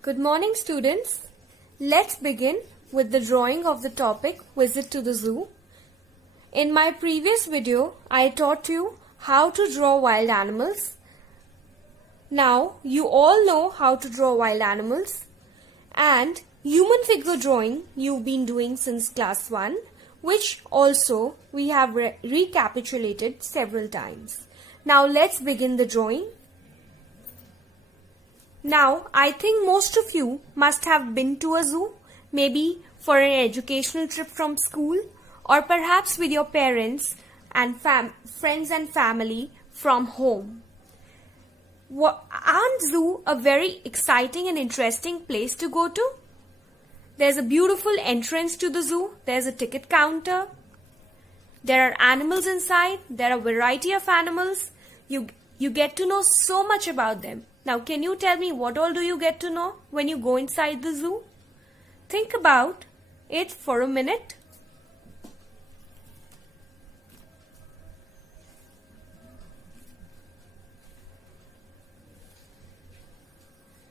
Good morning, students. Let's begin with the drawing of the topic Visit to the Zoo. In my previous video, I taught you how to draw wild animals. Now, you all know how to draw wild animals, and human figure drawing you've been doing since class 1, which also we have recapitulated several times. Now, let's begin the drawing. Now, I think most of you must have been to a zoo, maybe for an educational trip from school, or perhaps with your parents and friends and family from home. Aren't zoo a very exciting and interesting place to go to? There's a beautiful entrance to the zoo. There's a ticket counter. There are animals inside. There are a variety of animals. You get to know so much about them. Now, can you tell me what all do you get to know when you go inside the zoo? Think about it for a minute.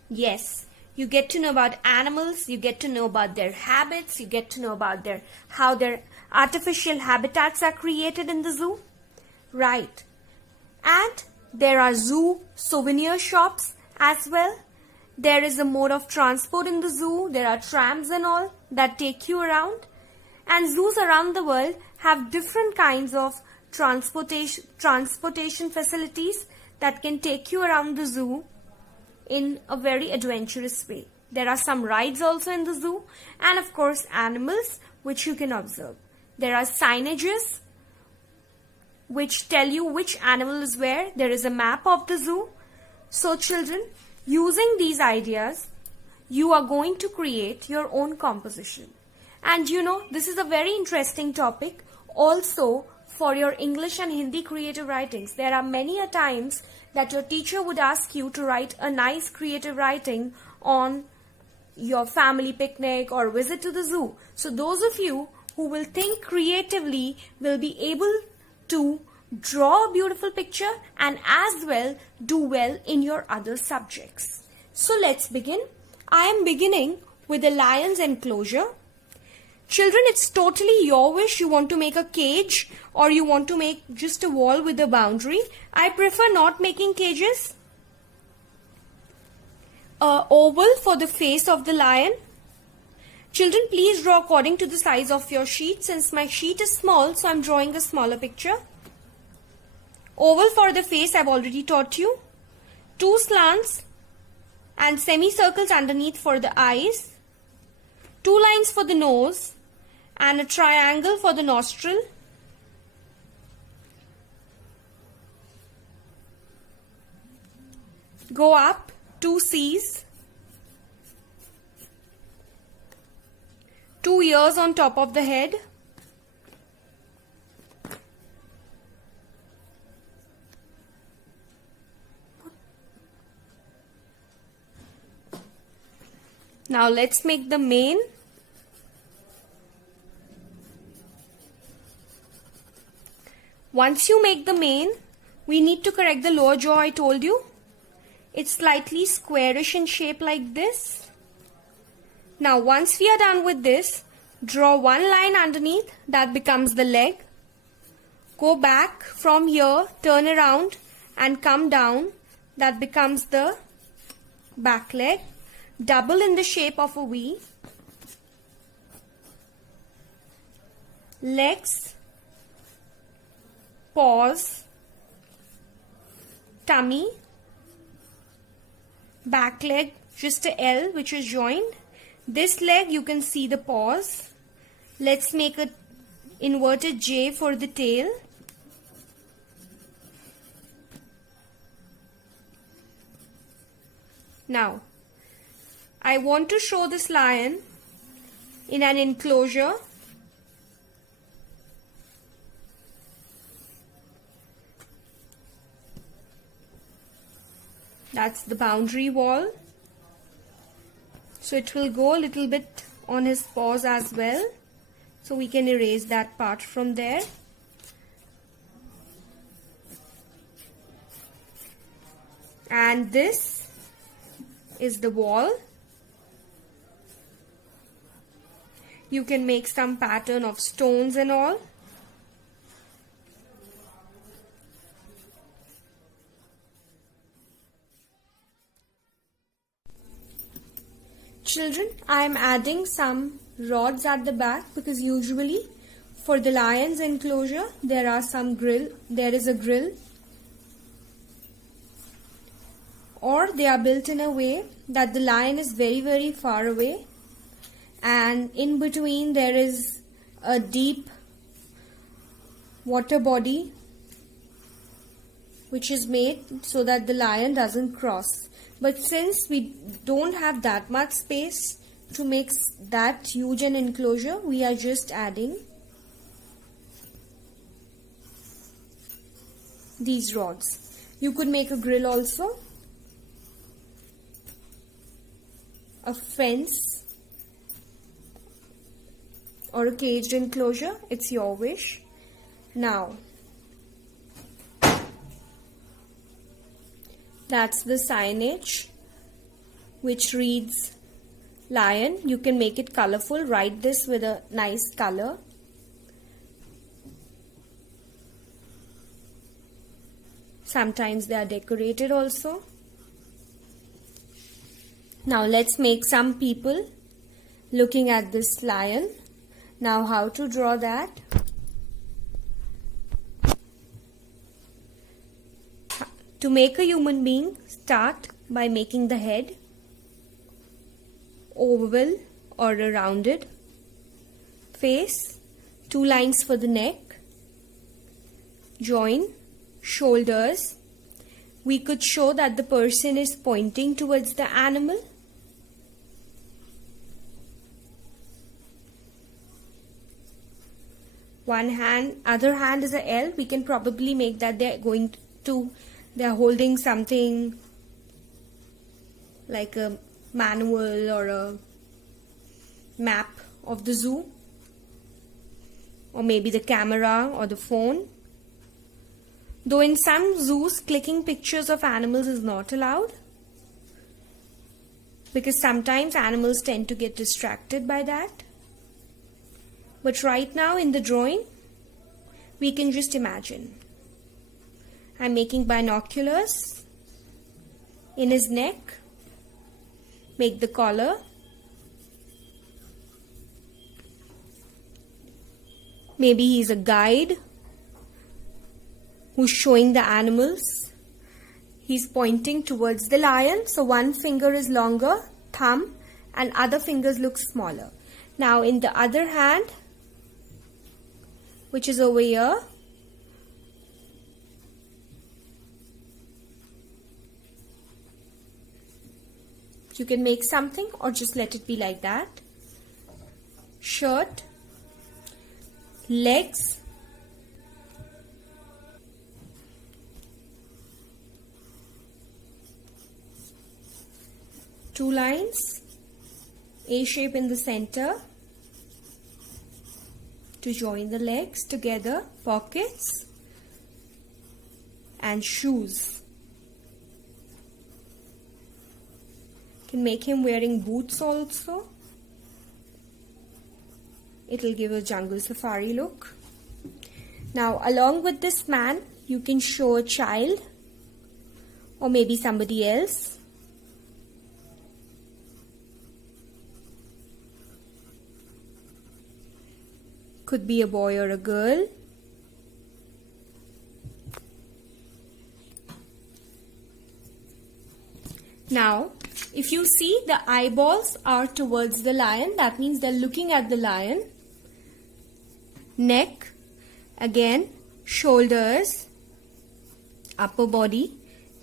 Yes, you get to know about animals, you get to know about their habits, you get to know about how their artificial habitats are created in the zoo. Right. And there are zoo souvenir shops as well. There is a mode of transport in the zoo. There are trams and all that take you around. And zoos around the world have different kinds of transportation facilities that can take you around the zoo in a very adventurous way. There are some rides also in the zoo, and of course animals which you can observe. There are signages which tell you which animal is where. There is a map of the zoo. So children, using these ideas, you are going to create your own composition. And you know, this is a very interesting topic also for your English and Hindi creative writings. There are many a times that your teacher would ask you to write a nice creative writing on your family picnic or visit to the zoo. So those of you who will think creatively will be able to draw a beautiful picture and as well do well in your other subjects. So let's begin. I am beginning with a lion's enclosure. Children, it's totally your wish. You want to make a cage or you want to make just a wall with a boundary. I prefer not making cages. A oval for the face of the lion. Children, please draw according to the size of your sheet. Since my sheet is small, so I'm drawing a smaller picture. Oval for the face I've already taught you. 2 slants and semicircles underneath for the eyes. 2 lines for the nose and a triangle for the nostril. Go up 2 C's. 2 ears on top of the head. Now let's make the mane. Once you make the mane, we need to correct the lower jaw I told you. It's slightly squarish in shape like this. Now once we are done with this, draw 1 line underneath, that becomes the leg. Go back from here, turn around and come down, that becomes the back leg. Double in the shape of a V. Legs, paws, tummy, back leg, just a L which is joined. This leg you can see the paws. Let's make a inverted J for the tail. Now, I want to show this lion in an enclosure. That's the boundary wall. So it will go a little bit on his paws as well. So we can erase that part from there. And this is the wall. You can make some pattern of stones and all. Children, I am adding some rods at the back because usually for the lion's enclosure there is a grill, or they are built in a way that the lion is very, very far away, and in between there is a deep water body which is made so that the lion doesn't cross. But since we don't have that much space to make that huge an enclosure, we are just adding these rods. You could make a grill also, a fence, or a caged enclosure. It's your wish. Now, that's the signage which reads lion. You can make it colorful. Write this with a nice color. Sometimes they are decorated also. Now let's make some people looking at this lion. Now how to draw that? To make a human being, start by making the head oval or a rounded face, 2 lines for the neck, join, shoulders. We could show that the person is pointing towards the animal. One hand, other hand is a L. We can probably make that they're holding something like a manual or a map of the zoo, or maybe the camera or the phone. Though in some zoos, clicking pictures of animals is not allowed, because sometimes animals tend to get distracted by that. But right now in the drawing, we can just imagine. I'm making binoculars in his neck, make the collar, maybe he's a guide who's showing the animals. He's pointing towards the lion, so one finger is longer, thumb, and other fingers look smaller. Now in the other hand, which is over here, you can make something or just let it be like that. Shirt, legs, two lines, A shape in the center to join the legs together, pockets, and shoes. Can make him wearing boots also. It'll give a jungle safari look. Now along with this man, you can show a child or maybe somebody else. Could be a boy or a girl. Now, if you see the eyeballs are towards the lion, that means they're looking at the lion. Neck, again, shoulders, upper body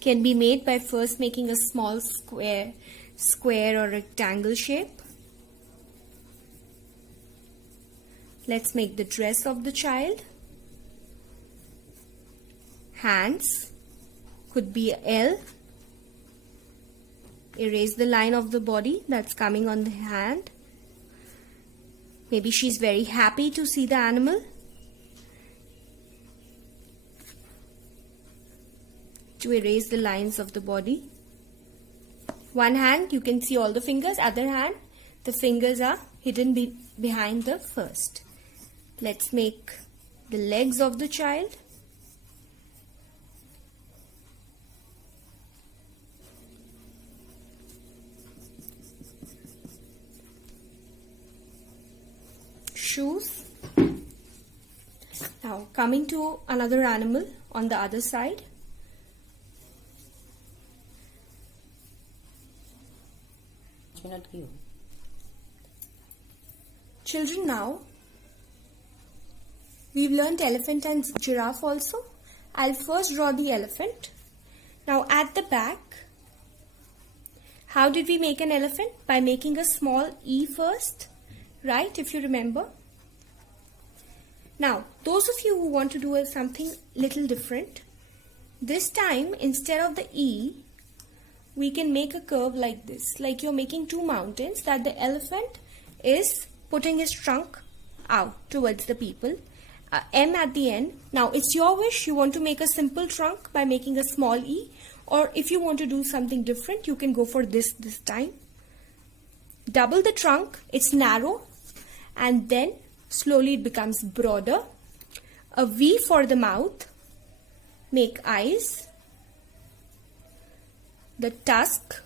can be made by first making a small square or rectangle shape. Let's make the dress of the child. Hands could be a L. Erase the line of the body that's coming on the hand. Maybe she's very happy to see the animal. To erase the lines of the body. One hand, you can see all the fingers. Other hand, The fingers are hidden behind the first. Let's make the legs of the child. Shoes. Now coming to another animal on the other side. Children, now we've learned elephant and giraffe also. I'll first draw the elephant. Now at the back, how did we make an elephant? By making a small E first, right? If you remember. Now, those of you who want to do something little different, this time instead of the E, we can make a curve like this, like you're making two mountains, that the elephant is putting his trunk out towards the people. M at the end. Now, it's your wish. You want to make a simple trunk by making a small E, or if you want to do something different, you can go for this time. Double the trunk, it's narrow, and then slowly it becomes broader. A V for the mouth, make eyes, the tusk,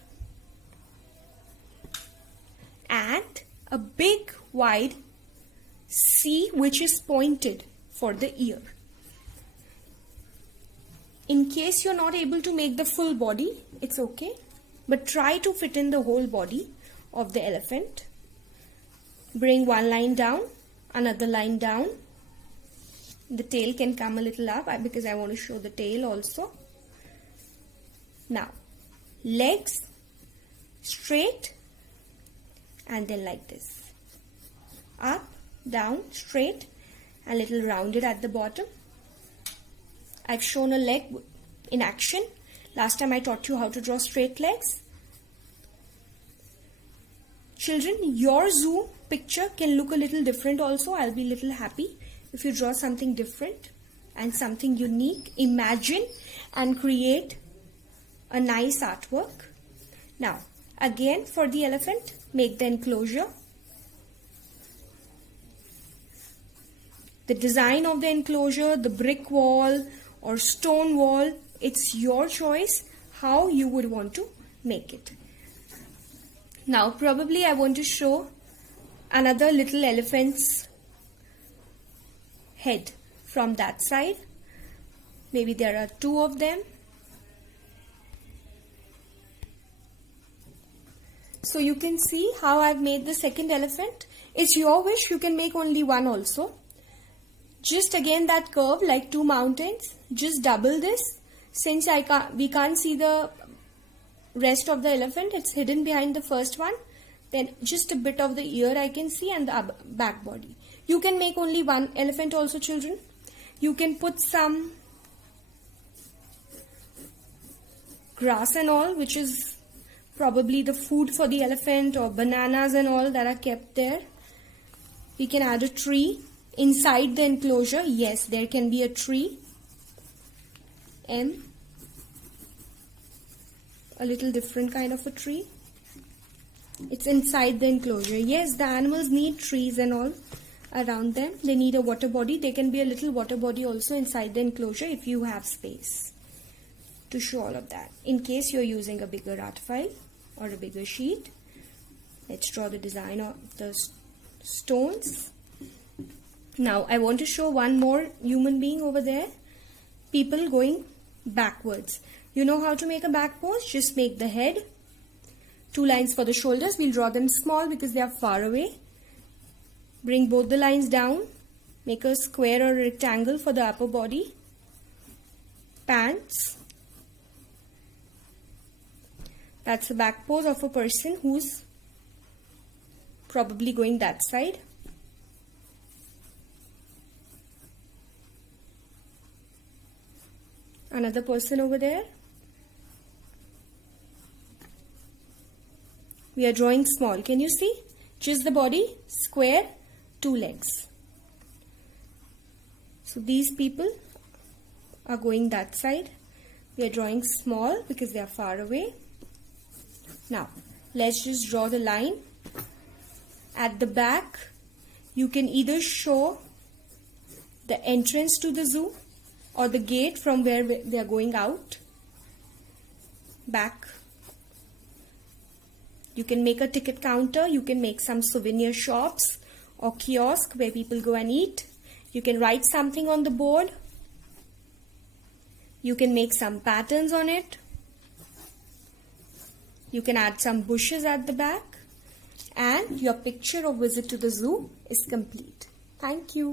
and a big wide C which is pointed for the ear. In case you're not able to make the full body, it's okay, but try to fit in the whole body of the elephant. Bring one line down, another line down. The tail can come a little up because I want to show the tail also. Now, legs straight and then like this. Up, down, straight, and little rounded at the bottom. I've shown a leg in action. Last time I taught you how to draw straight legs. Children, your zoo picture can look a little different also. I'll be a little happy if you draw something different and something unique. Imagine and create a nice artwork. Now, again for the elephant, make the enclosure. The design of the enclosure, the brick wall or stone wall, it's your choice how you would want to make it. Now probably I want to show another little elephant's head from that side. Maybe there are two of them. So you can see how I've made the second elephant. It's your wish, you can make only one also. Just again that curve like two mountains, just double this. Since we can't see the rest of the elephant, it's hidden behind the first one. Then just a bit of the ear I can see and the back body. You can make only one elephant also, children. You can put some grass and all, which is probably the food for the elephant, or bananas and all that are kept there. We can add a tree inside the enclosure. Yes, there can be a tree. M. A little different kind of a tree. It's inside the enclosure. Yes, the animals need trees and all around them. They need a water body. There can be a little water body also inside the enclosure if you have space to show all of that. In case you're using a bigger art file or a bigger sheet, let's draw the design of the stones. Now I want to show one more human being over there. People going backwards. You know how to make a back pose? Just make the head. Two lines for the shoulders. We'll draw them small because they are far away. Bring both the lines down. Make a square or rectangle for the upper body. Pants. That's the back pose of a person who's probably going that side. Another person over there. We are drawing small. Can you see? Just the body, square, two legs. So these people are going that side. We are drawing small because they are far away. Now, let's just draw the line At the back, you can either show the entrance to the zoo or the gate from where they are going out. Back. You can make a ticket counter. You can make some souvenir shops or kiosk where people go and eat. You can write something on the board. You can make some patterns on it. You can add some bushes at the back. And your picture of visit to the zoo is complete. Thank you.